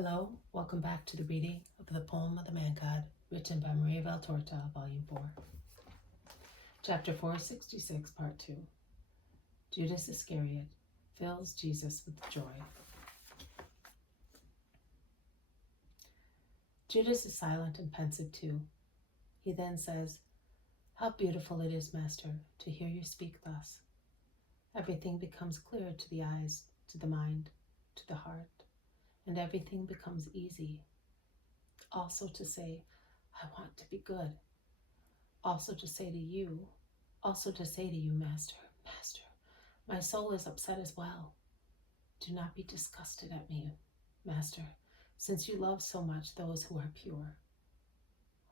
Hello, welcome back to the reading of the poem of the Man-God, written by God-Vol4-Ch466-Pt2-Judas, Volume 4. Chapter 466, Part 2. Judas Iscariot fills Jesus with joy. Judas is silent and pensive too. He then says, "How beautiful it is, Master, to hear you speak thus. Everything becomes clear to the eyes, to the mind, to the heart, and everything becomes easy. Also to say, I want to be good. Also to say to you, Master, Master, my soul is upset as well. Do not be disgusted at me, Master, since you love so much those who are pure."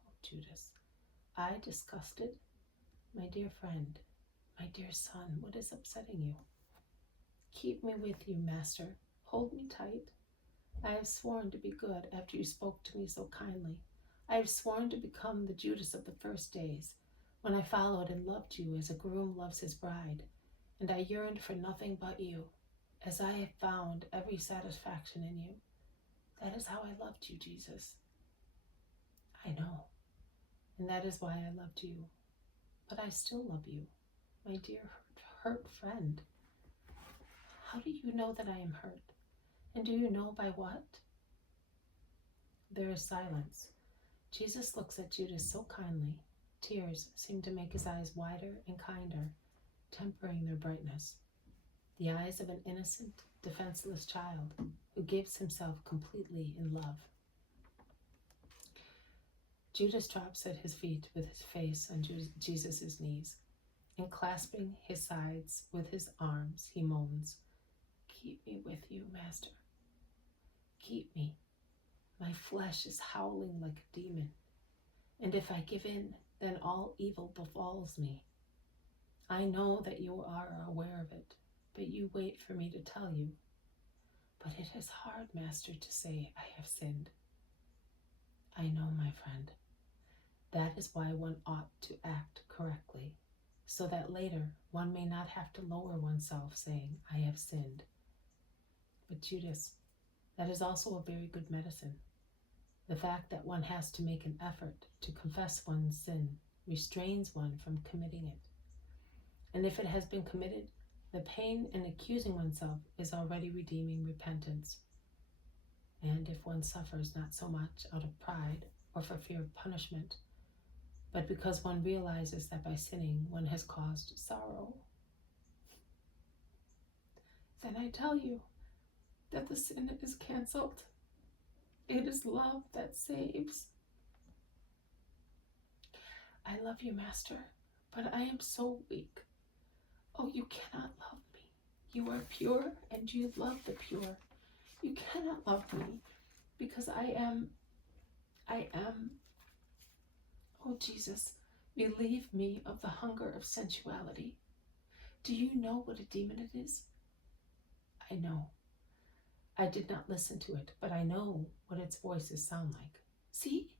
Oh, Judas, I disgusted? My dear friend, my dear son, what is upsetting you? Keep me with you, Master. Hold me tight. I have sworn to be good after you spoke to me so kindly. I have sworn to become the Judas of the first days, when I followed and loved you as a groom loves his bride, and I yearned for nothing but you, as I have found every satisfaction in you. That is how I loved you, Jesus. I know, and that is why I loved you. But I still love you, my dear hurt friend. How do you know that I am hurt? And do you know by what? There is silence. Jesus looks at Judas so kindly. Tears seem to make his eyes wider and kinder, tempering their brightness. The eyes of an innocent, defenseless child who gives himself completely in love. Judas drops at his feet with his face on Jesus' knees, and clasping his sides with his arms, he moans, "Keep me with you, Master. Keep me. My flesh is howling like a demon, and if I give in, then all evil befalls me. I know that you are aware of it, but you wait for me to tell you. But it is hard, Master, to say I have sinned." I know, my friend. That is why one ought to act correctly, so that later one may not have to lower oneself saying, "I have sinned." But Judas, that is also a very good medicine. The fact that one has to make an effort to confess one's sin restrains one from committing it. And if it has been committed, the pain in accusing oneself is already redeeming repentance. And if one suffers not so much out of pride or for fear of punishment, but because one realizes that by sinning one has caused sorrow, then I tell you that the sin is canceled. It is love that saves. I love you, Master, but I am so weak. Oh, you cannot love me. You are pure and you love the pure. You cannot love me because I am. Oh, Jesus, relieve me of the hunger of sensuality. Do you know what a demon it is? I know. I did not listen to it, but I know what its voices sound like. See,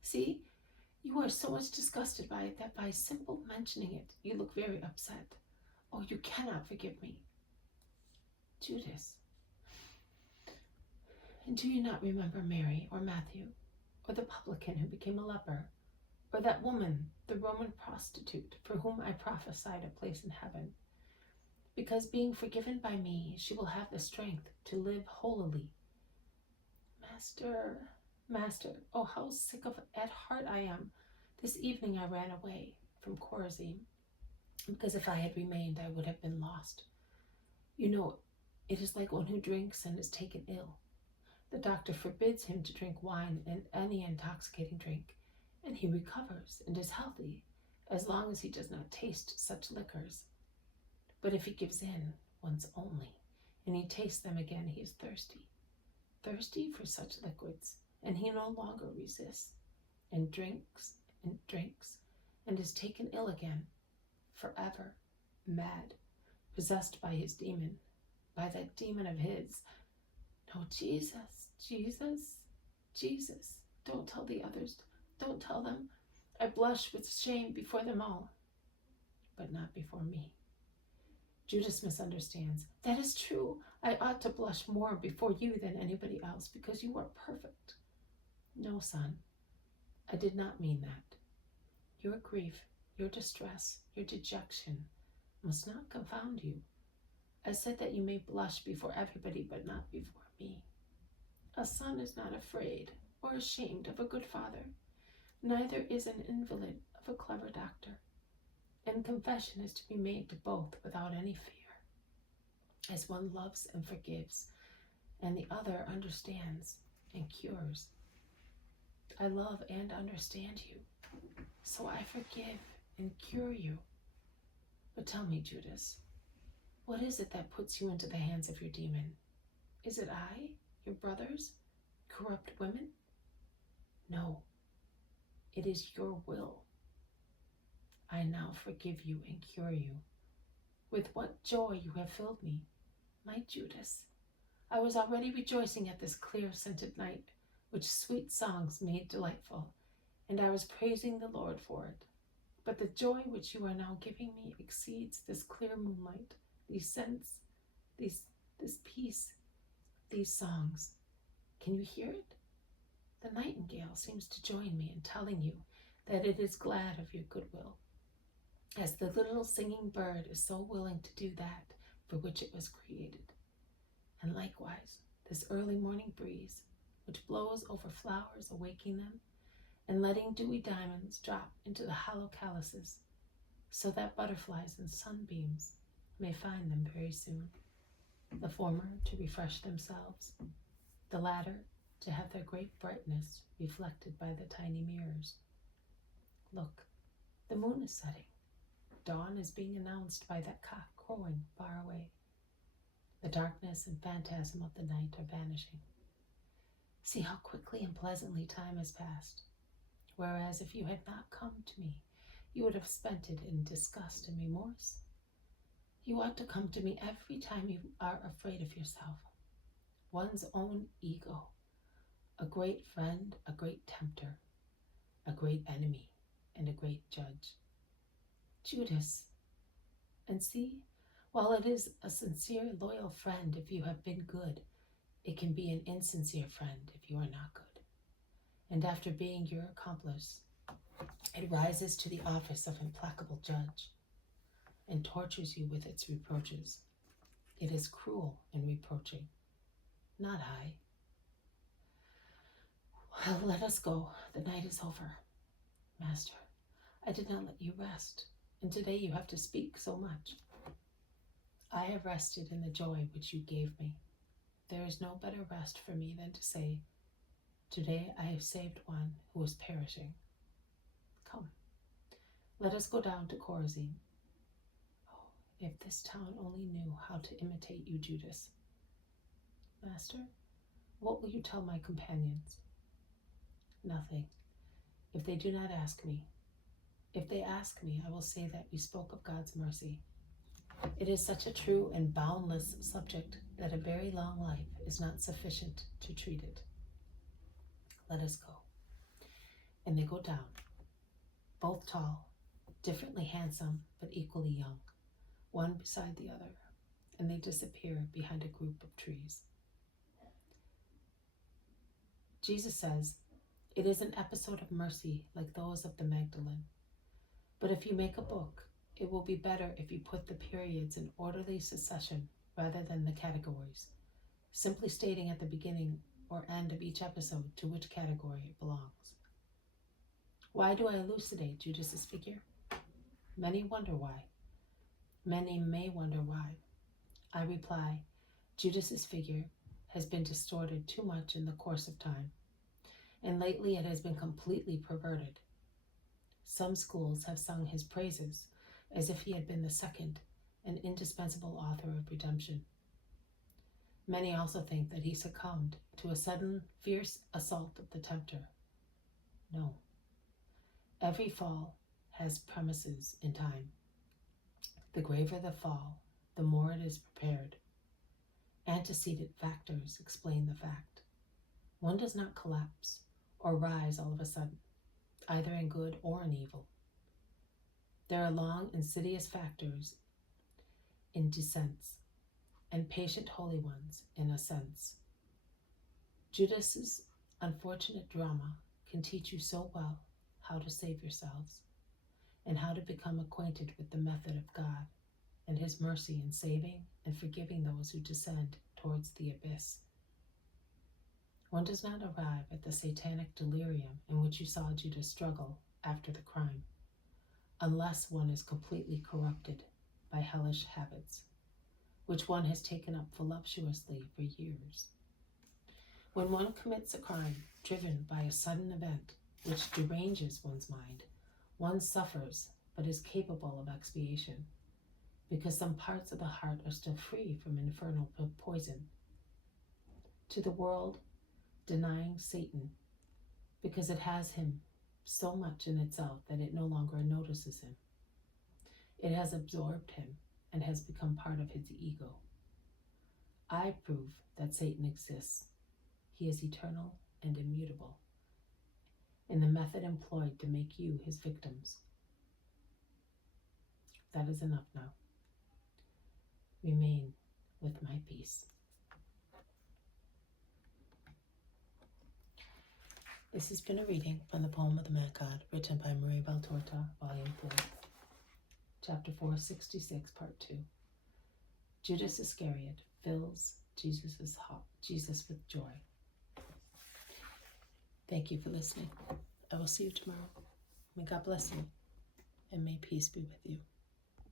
you are so much disgusted by it that by simple mentioning it, you look very upset. Oh, you cannot forgive me. Judas. And do you not remember Mary or Matthew, or the publican who became a leper, or that woman, the Roman prostitute, for whom I prophesied a place in heaven? Because being forgiven by me, she will have the strength to live holily. Master, oh, how sick at heart I am. This evening I ran away from Chorazin, because if I had remained, I would have been lost. You know, it is like one who drinks and is taken ill. The doctor forbids him to drink wine and any intoxicating drink, and he recovers and is healthy as long as he does not taste such liquors. But if he gives in once only, and he tastes them again, he is thirsty for such liquids, and he no longer resists, and drinks, and is taken ill again, forever, mad, possessed by his demon, by that demon of his. No, Jesus, don't tell the others, don't tell them. I blush with shame before them all, but not before me. Judas misunderstands. That is true. I ought to blush more before you than anybody else because you are perfect. No, son, I did not mean that. Your grief, your distress, your dejection must not confound you. I said that you may blush before everybody, but not before me. A son is not afraid or ashamed of a good father. Neither is an invalid of a clever doctor. And confession is to be made to both without any fear, as one loves and forgives, and the other understands and cures. I love and understand you, so I forgive and cure you. But tell me, Judas, what is it that puts you into the hands of your demon? Is it I, your brothers, corrupt women? No, it is your will. I now forgive you and cure you. With what joy you have filled me, my Judas. I was already rejoicing at this clear-scented night, which sweet songs made delightful, and I was praising the Lord for it. But the joy which you are now giving me exceeds this clear moonlight, these scents, this peace, these songs. Can you hear it? The nightingale seems to join me in telling you that it is glad of your goodwill, as the little singing bird is so willing to do that for which it was created. And likewise, this early morning breeze, which blows over flowers, awaking them, and letting dewy diamonds drop into the hollow calices, so that butterflies and sunbeams may find them very soon, the former to refresh themselves, the latter to have their great brightness reflected by the tiny mirrors. Look, the moon is setting. Dawn is being announced by that cock crowing far away. The darkness and phantasm of the night are vanishing. See how quickly and pleasantly time has passed, whereas if you had not come to me, you would have spent it in disgust and remorse. You ought to come to me every time you are afraid of yourself, one's own ego, a great friend, a great tempter, a great enemy, and a great judge. Judas, and see, while it is a sincere, loyal friend if you have been good, it can be an insincere friend if you are not good. And after being your accomplice, it rises to the office of implacable judge and tortures you with its reproaches. It is cruel and reproaching, not I. Well, let us go. The night is over. Master, I did not let you rest, and today you have to speak so much. I have rested in the joy which you gave me. There is no better rest for me than to say, today I have saved one who was perishing. Come, let us go down to Chorazin. Oh, if this town only knew how to imitate you, Judas. Master, what will you tell my companions? Nothing, if they do not ask me. If they ask me, I will say that we spoke of God's mercy. It is such a true and boundless subject that a very long life is not sufficient to treat it. Let us go. And they go down, both tall, differently handsome, but equally young, one beside the other, and they disappear behind a group of trees. Jesus says, it is an episode of mercy like those of the Magdalene. But if you make a book, it will be better if you put the periods in orderly succession rather than the categories, simply stating at the beginning or end of each episode to which category it belongs. Why do I elucidate Judas's figure? Many wonder why. Many may wonder why. I reply, Judas's figure has been distorted too much in the course of time, and lately it has been completely perverted. Some schools have sung his praises as if he had been the second and indispensable author of redemption. Many also think that he succumbed to a sudden, fierce assault of the tempter. No. Every fall has premises in time. The graver the fall, the more it is prepared. Antecedent factors explain the fact. One does not collapse or rise all of a sudden, either in good or in evil. There are long, insidious factors in descents, and patient holy ones in ascents. Judas's unfortunate drama can teach you so well how to save yourselves, and how to become acquainted with the method of God and his mercy in saving and forgiving those who descend towards the abyss. One does not arrive at the satanic delirium in which you saw Judas struggle after the crime, unless one is completely corrupted by hellish habits, which one has taken up voluptuously for years. When one commits a crime driven by a sudden event which deranges one's mind, one suffers but is capable of expiation, because some parts of the heart are still free from infernal poison. To the world, denying Satan, because it has him so much in itself that it no longer notices him. It has absorbed him and has become part of his ego. I prove that Satan exists. He is eternal and immutable in the method employed to make you his victims. That is enough now. Remain with my peace. This has been a reading from the poem of the Man God, written by Marie Valtorta, Volume 4, Chapter 466, Part 2. Judas Iscariot fills Jesus with joy. Thank you for listening. I will see you tomorrow. May God bless you, and may peace be with you.